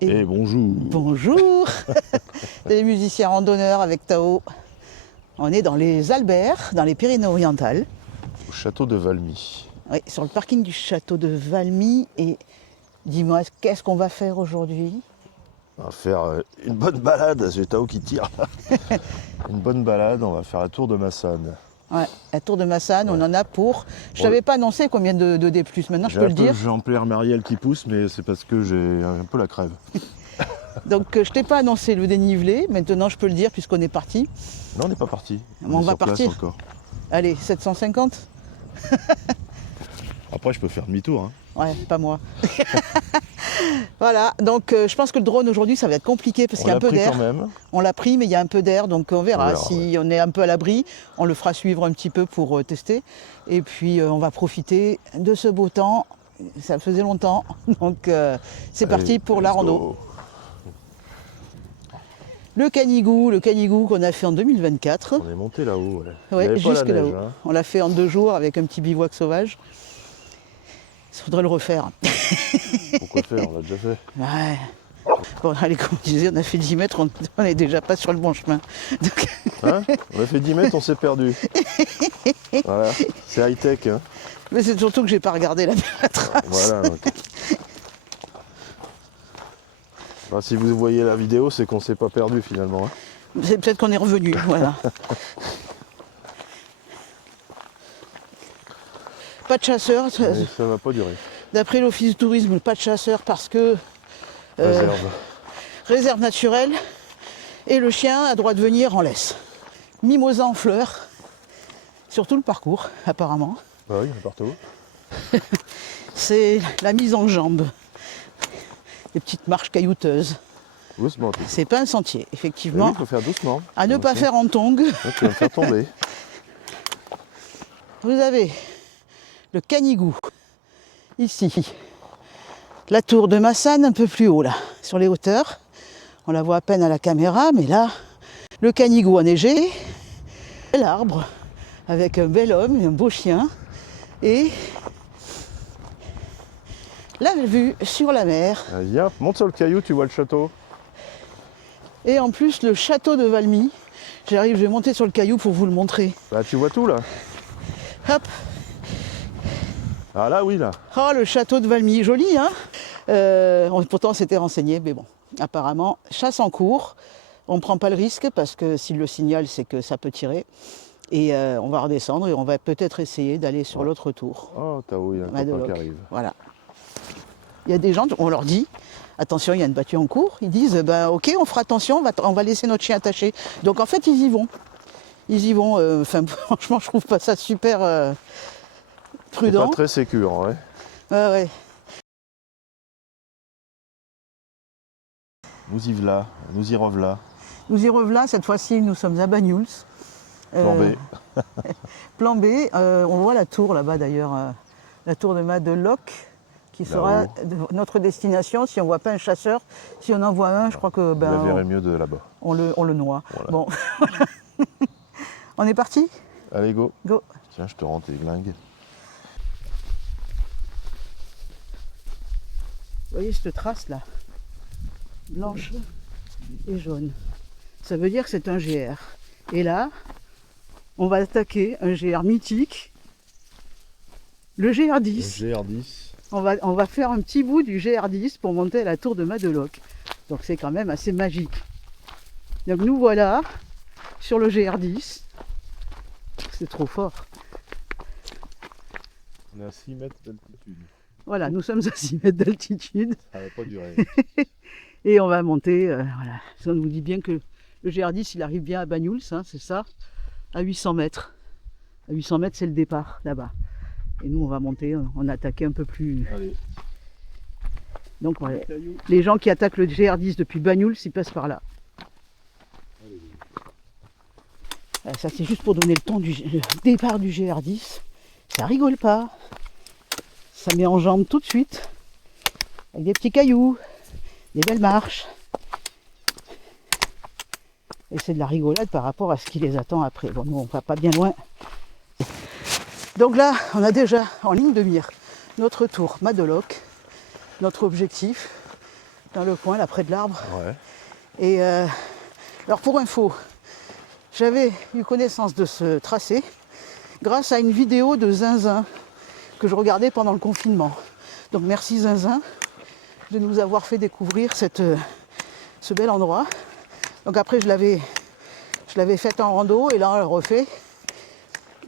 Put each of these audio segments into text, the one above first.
Et bonjour. Bonjour. Les musiciens randonneurs avec Tao. On est dans les Alberts, dans les Pyrénées-Orientales. Au château de Valmy. Oui, sur le parking du château de Valmy. Et dis-moi, qu'est-ce qu'on va faire aujourd'hui? On va faire une bonne balade, j'ai Tao qui tire. Une bonne balade, on va faire la tour de Massane. Ouais, la tour de Massane, Ouais. on en a pour... Je t'avais pas annoncé combien de D+, maintenant je peux le dire. J'ai un peu Jean-Pierre Marielle qui pousse, mais c'est parce que j'ai un peu la crève. Donc je t'ai pas annoncé le dénivelé, maintenant je peux le dire puisqu'on est parti. Non, on n'est pas parti. On est va sur place partir. encore. Allez, 750? Après, je peux faire demi-tour. Hein. Ouais, pas moi. Voilà, donc je pense que le drone aujourd'hui ça va être compliqué parce qu'il y a un peu d'air. Quand même. On l'a pris mais il y a un peu d'air, donc on verra, si ouais. on est un peu à l'abri, on le fera suivre un petit peu pour tester. Et puis on va profiter de ce beau temps, ça faisait longtemps, donc c'est parti pour la rando. Go. Le Canigou qu'on a fait en 2024. On est monté là-haut. Ouais, jusque là-haut. Hein. On l'a fait en 2 jours avec un petit bivouac sauvage. Il faudrait le refaire. Pourquoi faire? On l'a déjà fait. Ouais. Bon, allez, comme je disais, on a fait 10 mètres, on n'est déjà pas sur le bon chemin. Donc... Hein, on a fait 10 mètres, on s'est perdu. Voilà, c'est high-tech. Hein. Mais c'est surtout que j'ai pas regardé la trace. Voilà. Okay. Alors, si vous voyez la vidéo, c'est qu'on s'est pas perdu finalement. Hein. C'est peut-être qu'on est revenu, voilà. Pas de chasseurs. Mais ça va pas durer. D'après l'office du tourisme, pas de chasseurs parce que réserve naturelle et le chien a droit de venir en laisse. Mimosa en fleurs, sur tout le parcours apparemment. Bah oui, partout. C'est la mise en jambe. Des petites marches caillouteuses. Doucement. C'est pas un sentier, effectivement. Il faut faire doucement. À ne pas faire en tongue. Là, tu vas me faire tomber. Vous avez le Canigou, ici. La tour de Massane un peu plus haut là, sur les hauteurs. On la voit à peine à la caméra, mais là, le Canigou enneigé, l'arbre avec un bel homme et un beau chien. Et la vue sur la mer. Ah, viens, monte sur le caillou, tu vois le château. Et en plus, le château de Valmy. Je vais monter sur le caillou pour vous le montrer. Bah, tu vois tout là. Hop. Ah là, oui, là. Oh, le château de Valmy, joli, hein. Pourtant, on s'était renseigné, mais bon. Apparemment, chasse en cours. On ne prend pas le risque parce que s'il le signale, c'est que ça peut tirer. Et on va redescendre et on va peut-être essayer d'aller sur l'autre tour. Oh, Tao, il y a un copain qui arrive. Voilà. Il y a des gens, on leur dit, attention, il y a une battue en cours. Ils disent, ben, ok, on fera attention, on va laisser notre chien attaché. Donc en fait, ils y vont. Ils y vont. Franchement, je trouve pas ça super prudent. C'est pas très sécure, ouais. Ouais. Nous y voilà, nous y revoilà. Nous y revoilà, cette fois-ci, nous sommes à Banyuls. Plan B. Plan B, on voit la tour là-bas d'ailleurs, la tour de Madeloc, qui sera notre destination si on ne voit pas un chasseur. Si on en voit un, je crois que... Vous la verrez mieux de là-bas. On le noie. Voilà. Bon, on est parti? Allez, go. Go. Tiens, je te rends tes glingues. Vous voyez cette trace là, blanche et jaune. Ça veut dire que c'est un GR. Et là, on va attaquer un GR mythique, le GR10. Le GR10. On va faire un petit bout du GR10 pour monter à la tour de Madeloc. Donc c'est quand même assez magique. Donc nous voilà sur le GR10. C'est trop fort. On est à 6 mètres d'altitude. Voilà, nous sommes à 6 mètres d'altitude. Ça va pas durer. Et on va monter, voilà. Ça nous dit bien que le GR10, il arrive bien à Banyuls, hein, c'est ça, à 800 mètres. À 800 mètres, c'est le départ, là-bas. Et nous, on va monter, on a attaqué un peu plus. Allez. Donc, voilà. Les gens qui attaquent le GR10 depuis Banyuls, ils passent par là. Ça, c'est juste pour donner le temps du départ du GR10. Ça rigole pas. Ça met en jambe tout de suite. Avec des petits cailloux, des belles marches. Et c'est de la rigolade par rapport à ce qui les attend après. Bon, nous, on va pas bien loin. Donc là, on a déjà en ligne de mire notre tour Madeloc, notre objectif. dans le coin, là près de l'arbre. Ouais. Et alors pour info, j'avais eu connaissance de ce tracé grâce à une vidéo de Zinzin que je regardais pendant le confinement. Donc merci Zinzin de nous avoir fait découvrir ce bel endroit. Donc après je l'avais faite en rando et là on le refait.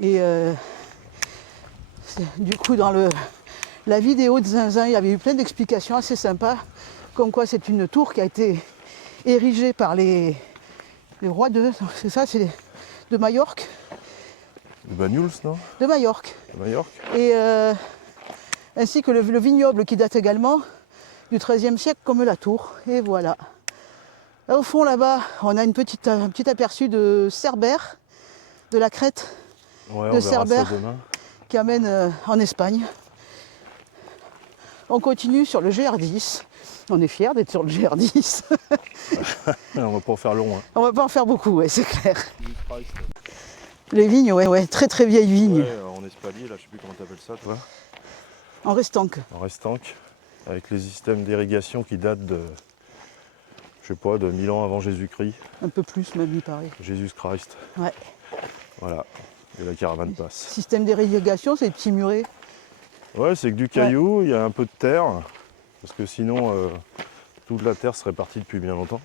Et du coup dans la vidéo de Zinzin, il y avait eu plein d'explications assez sympas, comme quoi c'est une tour qui a été érigée par les rois c'est ça, c'est de Majorque. Le Banyuls, non? De Majorque. De Majorque. Et ainsi que le vignoble qui date également du XIIIe siècle comme la tour. Et voilà. Là, au fond là-bas, on a un petit aperçu de Cerbère, de la crête Ouais, de on verra ça Cerbère demain. qui amène en Espagne. On continue sur le GR10. On est fiers d'être sur le GR10. On va pas en faire long. Hein. On va pas en faire beaucoup, ouais, c'est clair. Les vignes, ouais, très très vieilles vignes. Ouais, en espalier, là, je sais plus comment t'appelles ça, toi. En restanque. En restanque, avec les systèmes d'irrigation qui datent de, je sais pas, de 1000 ans avant Jésus-Christ. Un peu plus même, il paraît. Jésus Christ. Ouais. Voilà. Et la caravane passe. Système d'irrigation, c'est des petits murets. Ouais, c'est que du caillou, il y a un peu de terre. Parce que sinon, toute la terre serait partie depuis bien longtemps.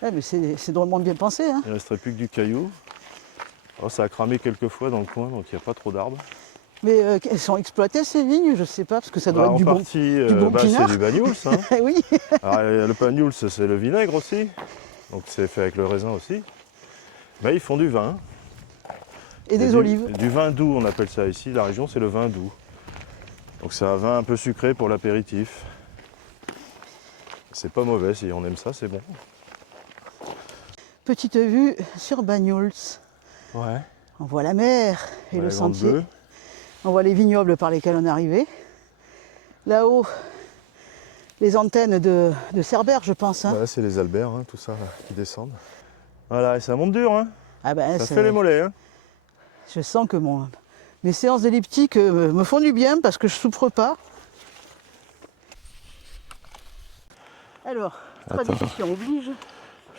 Ouais, mais c'est drôlement bien pensé. Hein. Il ne resterait plus que du caillou. Oh, ça a cramé quelques fois dans le coin, donc il n'y a pas trop d'arbres. Mais elles sont exploitées ces vignes, je sais pas, parce que ça doit Bah, être du en partie, du bon c'est pinard. du Banyuls. Hein. Oui. Alors, le Banyuls, c'est le vinaigre aussi. Donc c'est fait avec le raisin aussi. Mais ils font du vin. Et des olives. Du vin doux, on appelle ça ici. La région, c'est le vin doux. Donc c'est un vin un peu sucré pour l'apéritif. C'est pas mauvais, si on aime ça, c'est bon. Petite vue sur Banyuls. Ouais. On voit la mer et Ouais, le la Grande sentier. Bleue. On voit les vignobles par lesquels on est arrivé. Là-haut, les antennes de Cerbère, je pense. Hein. Ouais, c'est les Alberts, hein, tout ça, là, qui descendent. Voilà, et ça monte dur, hein. Ah ben, Ça fait les mollets, hein. Je sens que mes séances d'elliptique me font du bien parce que je souffre pas. Alors, tradition oblige,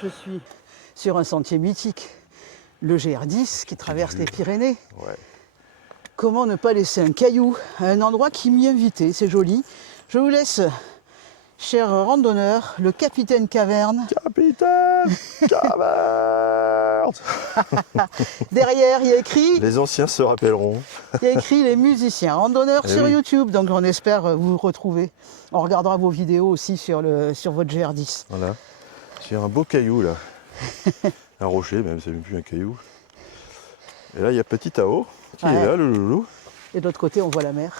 je suis sur un sentier mythique, le GR10 qui traverse les Pyrénées. Ouais. Comment ne pas laisser un caillou à un endroit qui m'y invitait, c'est joli. Je vous laisse, chers randonneurs, le capitaine Caverne. Capitaine Caverne. Derrière, il y a écrit, Les anciens se rappelleront. il y a écrit les musiciens randonneurs Eh sur oui. YouTube. Donc on espère vous retrouver. On regardera vos vidéos aussi sur votre GR10. Voilà. J'ai un beau caillou, là. Un rocher, même, c'est même plus un caillou. Et là, il y a Petit Tao, qui Ouais. est là, le loulou. Et de l'autre côté, on voit la mer.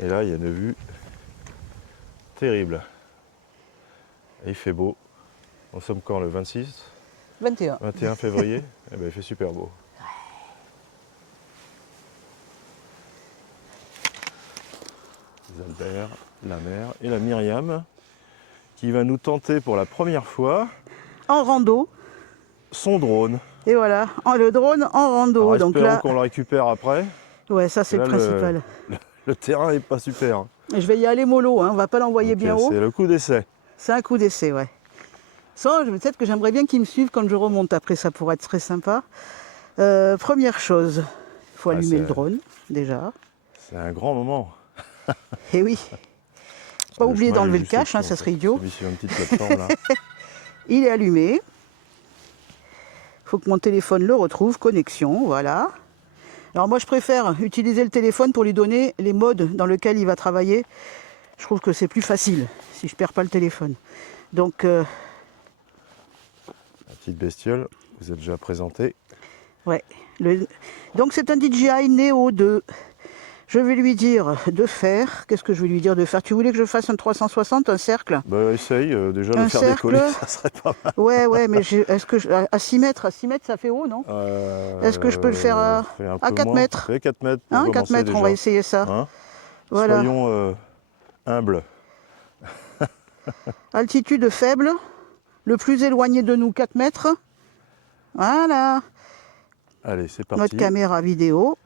Et là, il y a une vue terrible. Et il fait beau. Nous sommes quand, le 26, 21. 21 février. Eh ben, il fait super beau. Les Alberts, la mer et la Myriam, qui va nous tenter pour la première fois En rando. son drone. Et voilà, le drone en rando. Alors, Donc espérons là, qu'on le récupère après. ouais, ça c'est le Là, principal. Le terrain n'est pas super. Et je vais y aller mollo, hein. On va pas l'envoyer Donc, bien haut. c'est le coup d'essai. C'est un coup d'essai, ouais. Ça, peut-être que j'aimerais bien qu'ils me suivent quand je remonte. Après, ça pourrait être très sympa. Première chose, il faut Ouais, allumer le c'est- drone, déjà. C'est un grand moment. Et oui. Pas Le oublier chemin, il est d'enlever le juste cache, hein, au-dessus, ça en serait fait. idiot. C'est mis sur une petite plateforme là. Il est allumé. Il faut que mon téléphone le retrouve. Connexion, voilà. Alors moi, je préfère utiliser le téléphone pour lui donner les modes dans lesquels il va travailler. Je trouve que c'est plus facile si je ne perds pas le téléphone. Donc, La petite bestiole, vous êtes déjà présenté. ouais. Donc c'est un DJI Neo 2. Je vais lui dire de faire. Qu'est-ce que je vais lui dire de faire? Tu voulais que je fasse un 360, un cercle? Bah essaye déjà de Un le faire cercle. décoller, ça serait pas mal. Ouais, mais est-ce que à 6 mètres, ça fait haut, non? Est-ce que je peux le faire à 4 mètres? Fais 4 mètres pour Hein, 4 commencer mètres, déjà. on va essayer ça. Hein, Voilà. soyons humbles. Altitude faible. Le plus éloigné de nous, 4 mètres. Voilà. Allez, c'est Notre parti. caméra vidéo.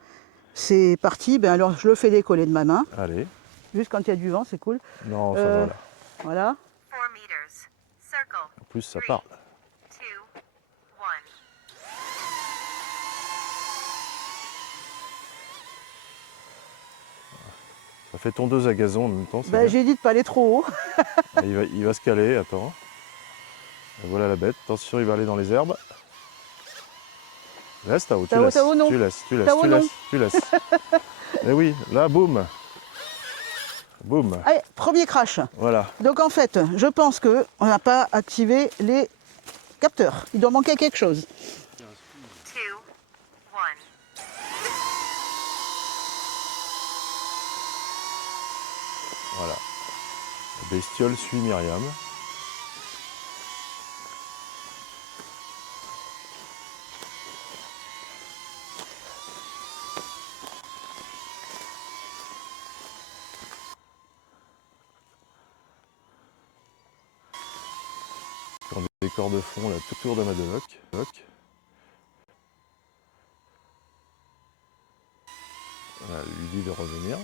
C'est parti. Ben alors, je le fais décoller de ma main. Allez. Juste quand il y a du vent, c'est cool. Non, ça va là. Voilà. 4 meters. plus ça parle. Ça fait tondeuse à gazon en même temps. Bah, j'ai dit de pas aller trop haut. Il va se caler, attends. Et voilà la bête. Attention, il va aller dans les herbes. Laisse Tao, tu laisses. Tao, non. Tu laisses, tu laisses, Tao, tu non. laisses, tu laisses. Et oui, là, boum. Boum. Allez, premier crash. Voilà. Donc en fait, je pense qu'on n'a pas activé les capteurs. Il doit manquer quelque chose. Voilà. La bestiole suit Myriam. Dans des décors de fond là, tout autour de Madoc. Voilà, lui dit de revenir.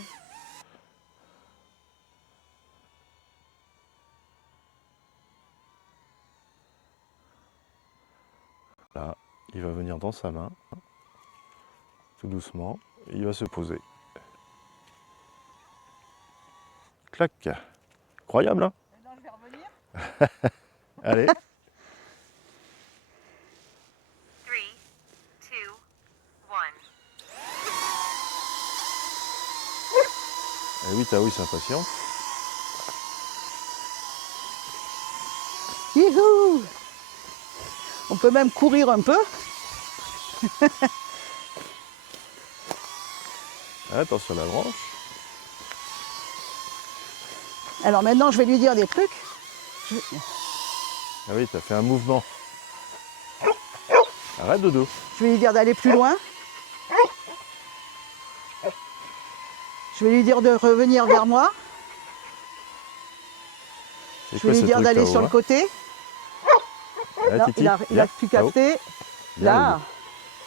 Là, il va venir dans sa main, tout doucement, et il va se poser. Clac. Incroyable, hein? Maintenant, je vais revenir. Allez. 3, 2, 1. Et oui, Tao, il s'impatiente. Youhou! On peut même courir un peu. Attention à la branche. Alors maintenant, je vais lui dire des trucs. Ah oui, t'as fait un mouvement. Arrête, Dodo. Je vais lui dire d'aller plus loin. Je vais lui dire de revenir vers moi. C'est Je quoi vais lui ce dire truc, d'aller Tao, sur le hein? côté. Ah, Là, Titi, il a viens, pu Tao. capter. Viens, Là,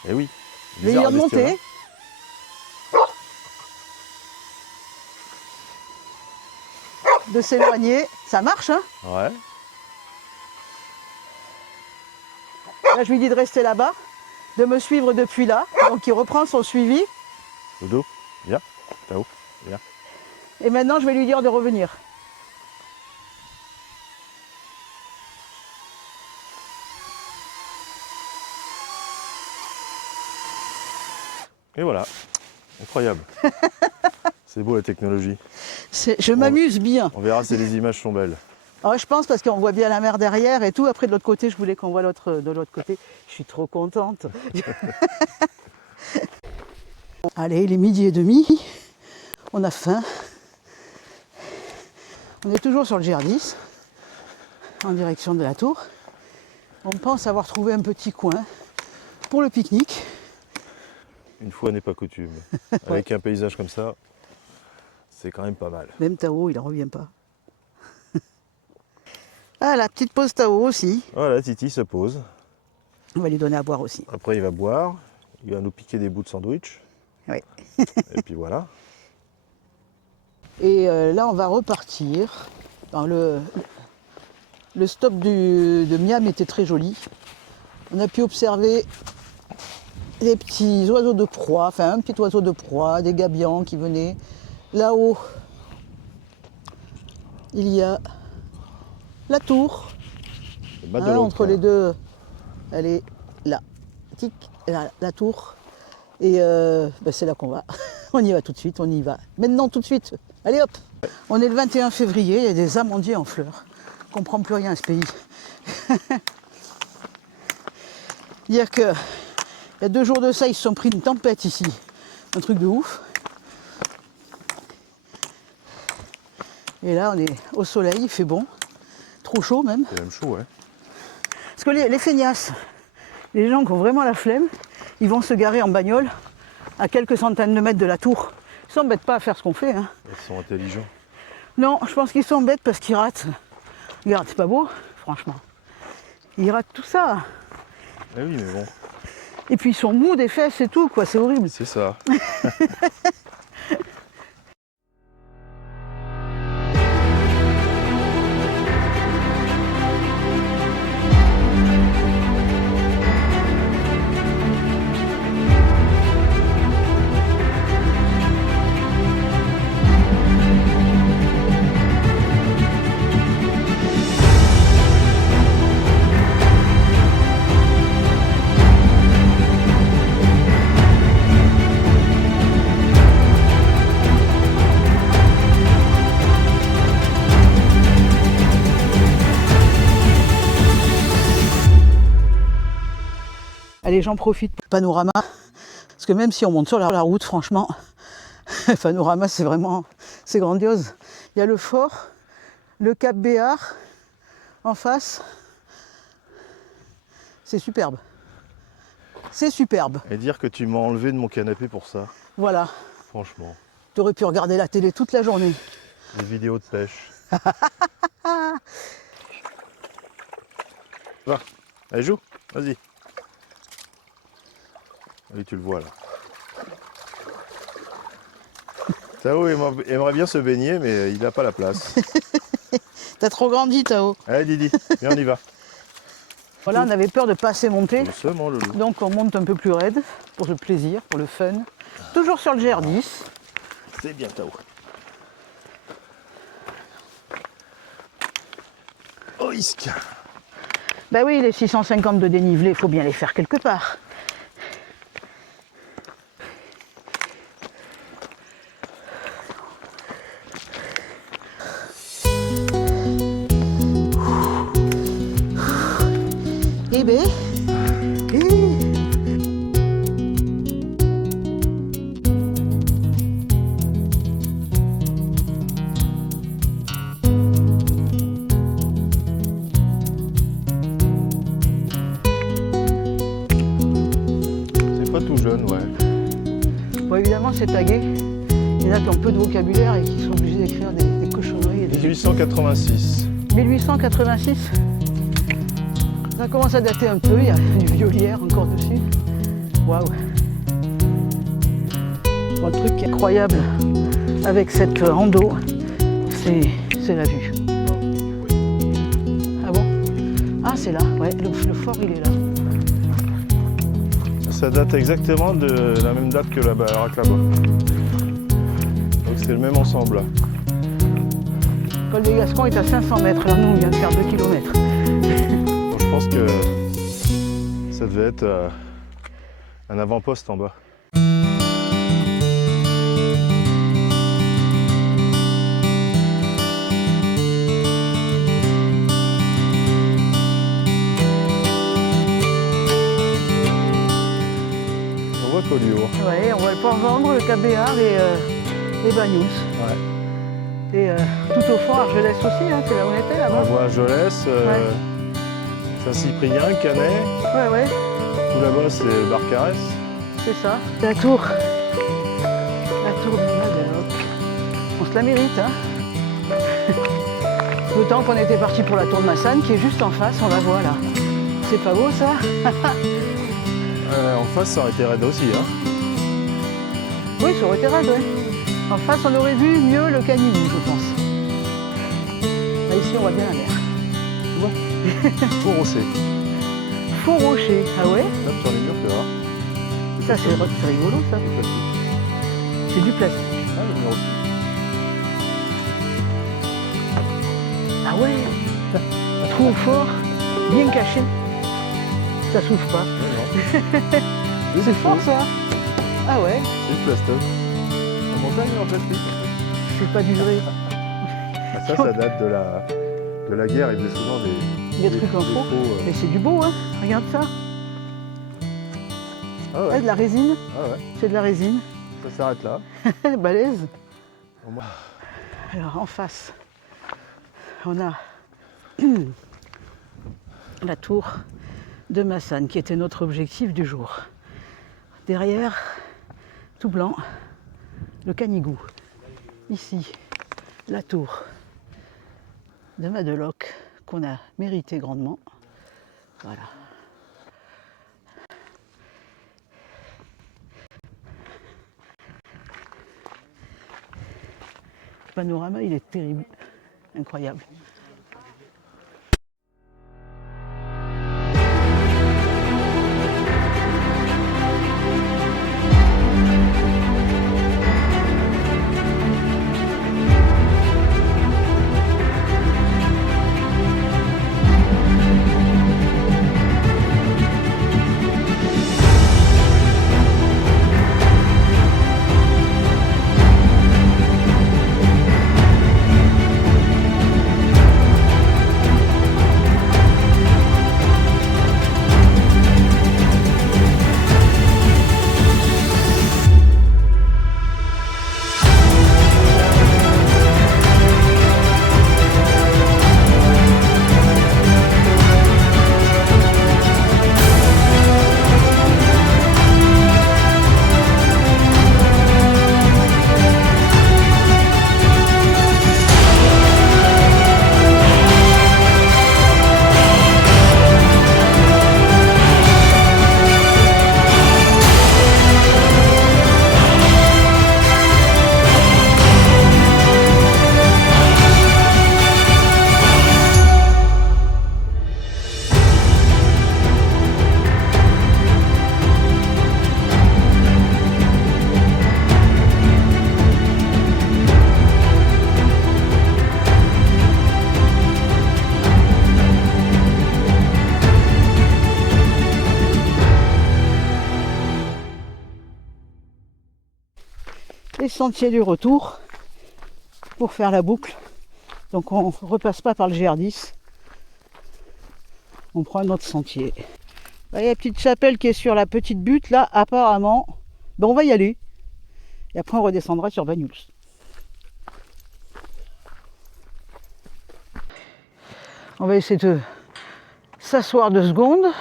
Eh oui. je vais lui dire de Bizarre, monter. De s'éloigner. Ça marche, hein? Ouais. Là, je lui dis de rester là-bas, de me suivre depuis là. Donc, il reprend son suivi. Dodo, viens. Tao, viens. Et maintenant, je vais lui dire de revenir. Et voilà. Incroyable. C'est beau la technologie. Je m'amuse bien. On verra si les images sont belles. Alors, je pense parce qu'on voit bien la mer derrière et tout. Après, de l'autre côté, je voulais qu'on voit de l'autre côté. Je suis trop contente. Allez, il est 12h30. On a faim. On est toujours sur le GR10, en direction de la tour. On pense avoir trouvé un petit coin pour le pique-nique. Une fois n'est pas coutume. Avec un paysage comme ça, c'est quand même pas mal. Même Tao, il n'en revient pas. Ah, la petite pause Tao aussi. Voilà, Titi se pose. On va lui donner à boire aussi. Après, il va boire. Il va nous piquer des bouts de sandwich. Oui. Et puis voilà. Et là, on va repartir. Alors, le stop de Miam était très joli. On a pu observer des petits oiseaux de proie, enfin un petit oiseau de proie, des gabions qui venaient. Là-haut, il y a la tour. Le Madoc, Entre les deux, elle est là. Tic, la tour. Et c'est là qu'on va. On y va tout de suite, on y va. Maintenant, tout de suite. Allez hop. On est le 21 février, il y a des amandiers en fleurs. Je ne comprends plus rien à ce pays. Dire que il y a 2 jours de ça, ils se sont pris une tempête ici. Un truc de ouf. Et là, on est au soleil, il fait bon. Trop chaud même. C'est même chaud, ouais. Parce que les feignasses, les gens qui ont vraiment la flemme, ils vont se garer en bagnole à quelques centaines de mètres de la tour. Ils ne s'embêtent pas à faire ce qu'on fait. Hein. Ils sont intelligents. Non, je pense qu'ils s'embêtent parce qu'ils ratent. Regarde, c'est pas beau, franchement. Ils ratent tout ça. Eh oui, mais bon, Et puis ils sont mous des fesses et tout, quoi, c'est horrible. c'est ça. Allez, j'en profite pour le panorama. Parce que même si on monte sur la route, franchement, le panorama, c'est grandiose. Il y a le fort, le Cap Béar en face. C'est superbe. C'est superbe. Et dire que tu m'as enlevé de mon canapé pour ça, Voilà. franchement. Tu aurais pu regarder la télé toute la journée. Des vidéos de pêche. Va, allez joue, vas-y. Oui, tu le vois là. Tao aimerait bien se baigner, mais il n'a pas la place. T'as trop grandi, Tao. Allez Didi, viens on y va. Voilà, on avait peur de ne pas assez monter. Doucement, loulou. Donc on monte un peu plus raide, pour le plaisir, pour le fun. Toujours sur le GR10. C'est bien Tao. Oh isque. Ben oui, les 650 de dénivelé, il faut bien les faire quelque part. Eh ben, C'est pas tout jeune, ouais. bon, évidemment, c'est tagué. Il y en a qui ont peu de vocabulaire et qui sont obligés d'écrire des cochonneries. 1886. 1886. Ça commence à dater un peu, il y a du violière encore dessus. Waouh! Bon, le truc qui est incroyable avec cette rando, c'est la vue. Ah bon? Ah, c'est là, ouais, le fort il est là. Ça date exactement de la même date que la baraque là-bas. Donc c'est le même ensemble là. Le col des Gascons est à 500 mètres, là nous on vient de faire 2 km. Donc, je pense que ça devait être un avant-poste en bas. On voit Collioure. Ouais, on voit le Port-Vendre, le Cap Béar et Bagnous. Ouais. Et tout au fond, Argelès aussi, hein, c'est là où on était On là-bas. voit Jolès, Saint-Cyprien, Canet. Ouais, ouais, Tout là-bas c'est Barcarès. c'est ça. La tour de Madelocq. On se la mérite, hein. D'autant qu'on était parti pour la tour de Massane, qui est juste en face, on la voit là. C'est pas beau ça? En face ça aurait été raide aussi. Hein. Oui, ça aurait été raide, ouais. En face, on aurait vu mieux le Canigou, je pense. Là, ici, on voit bien la mer. Tu vois? Beau rocher. Faux rocher. Ah ouais? Là sur les murs tu vois. Ça, c'est rigolo, ça. Du plastique. C'est du plastique. Ah le mur aussi. Ah ouais? Trop fort, bien caché. Ça s'ouvre pas. C'est fort, ça. Ah ouais? C'est du plastoc. La montagne en plastique en C'est pas du vrai. fait. Ça date de la guerre, ils faisaient souvent Des trucs en faux. Mais c'est du beau, hein? Regarde ça. Ah Ouais, ouais. de la résine. Ah ouais. C'est de la résine. Ça s'arrête là. Balèze. Au moins. Alors en face, on a la tour de Massane qui était notre objectif du jour. Derrière, tout blanc, le Canigou. Ici, la tour de Madelocq qu'on a mérité grandement. Voilà. Le panorama, il est terrible, incroyable. les sentiers du retour pour faire la boucle. Donc on ne repasse pas par le GR10. On prend un autre sentier. Là, il y a une petite chapelle qui est sur la petite butte là, apparemment. Ben, on va y aller. Et après on redescendra sur Banyuls. On va essayer de s'asseoir 2 secondes,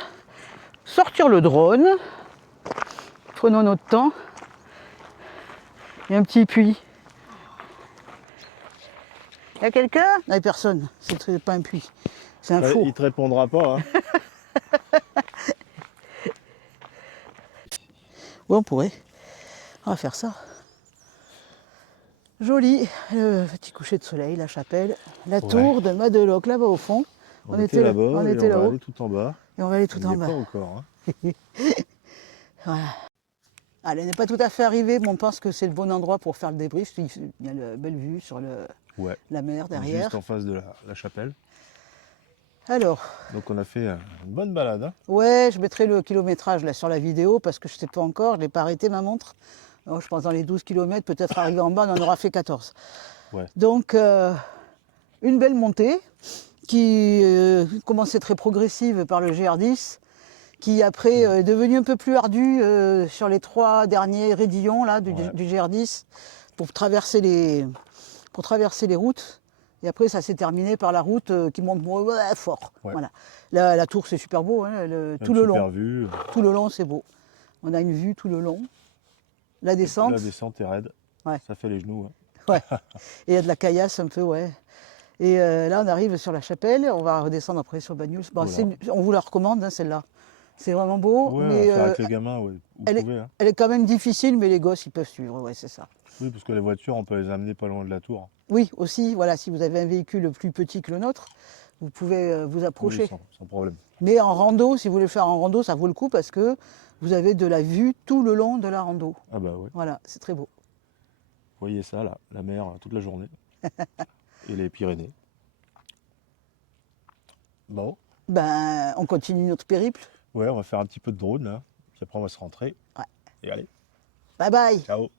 sortir le drone. Prenons notre temps. Il y a un petit puits. Il y a quelqu'un? Non, il n'y a personne. C'est pas un puits. C'est un four. Il te répondra pas. Hein. Oui, on pourrait. On va faire ça. Joli, le petit coucher de soleil, la chapelle, la tour de Madeloc là-bas au fond. On était là-bas, on et était on va là-haut. aller tout en bas. Et on va aller tout On en y est bas. pas encore. Hein. Voilà. Allez, elle n'est pas tout à fait arrivée, mais on pense que c'est le bon endroit pour faire le débrief. Il y a une belle vue sur la mer derrière. Juste en face de la chapelle. Alors, Donc on a fait une bonne balade. Hein. ouais, je mettrai le kilométrage là sur la vidéo parce que je ne sais pas encore, je n'ai pas arrêté ma montre. Alors, je pense dans les 12 km, peut-être arrivé en bas, on en aura fait 14. Ouais. Donc, une belle montée qui commençait très progressive par le GR10, qui après est devenue un peu plus ardue sur les 3 derniers raidillons là, du GR10 pour traverser les routes. Et après, ça s'est terminé par la route qui monte fort. Ouais. Voilà. La tour, c'est super beau, hein, tout le long. Vue. Tout le long, c'est beau. On a une vue tout le long. La descente. La descente est raide. Ouais. Ça fait les genoux. Hein. Ouais. Et il y a de la caillasse un peu, ouais. Et là, on arrive sur la chapelle. On va redescendre après sur Banyuls. Bon, Voilà. on vous la recommande, hein, celle-là. C'est vraiment beau. Ouais, mais faire avec les gamins, ouais. Vous pouvez. Hein. elle est quand même difficile, mais les gosses, ils peuvent suivre. Ouais, c'est ça. Oui, parce que les voitures, on peut les amener pas loin de la tour. Oui, aussi, voilà, si vous avez un véhicule plus petit que le nôtre, vous pouvez vous approcher. Oui, sans problème. Mais en rando, si vous voulez le faire en rando, ça vaut le coup parce que vous avez de la vue tout le long de la rando. Ah bah ouais. Voilà, c'est très beau. Vous voyez ça, là, la mer toute la journée. Et les Pyrénées. Bon. Ben, on continue notre périple. Ouais, on va faire un petit peu de drone là. Puis après, on va se rentrer. Ouais. Et allez. Bye bye. Ciao.